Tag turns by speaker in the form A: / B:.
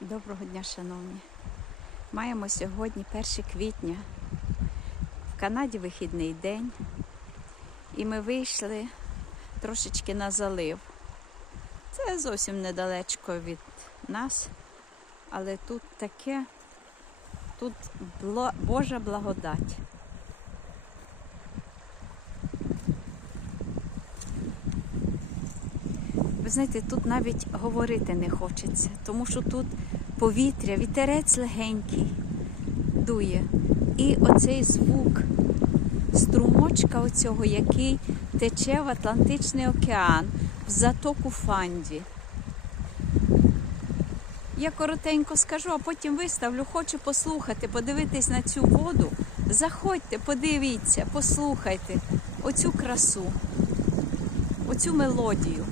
A: Доброго дня, шановні. Маємо сьогодні 1 квітня. В Канаді вихідний день. І ми вийшли трошечки на залив. Це зовсім недалечко від нас. Але тут таке, тут Божа благодать. Ви знаєте, тут навіть говорити не хочеться, тому що тут повітря, вітерець легенький дує. І оцей звук струмочка оцього, який тече в Атлантичний океан, в затоку Фанді. Я коротенько скажу, а потім виставлю. Хочу послухати, подивитись на цю воду. Заходьте, подивіться, послухайте оцю красу, оцю мелодію.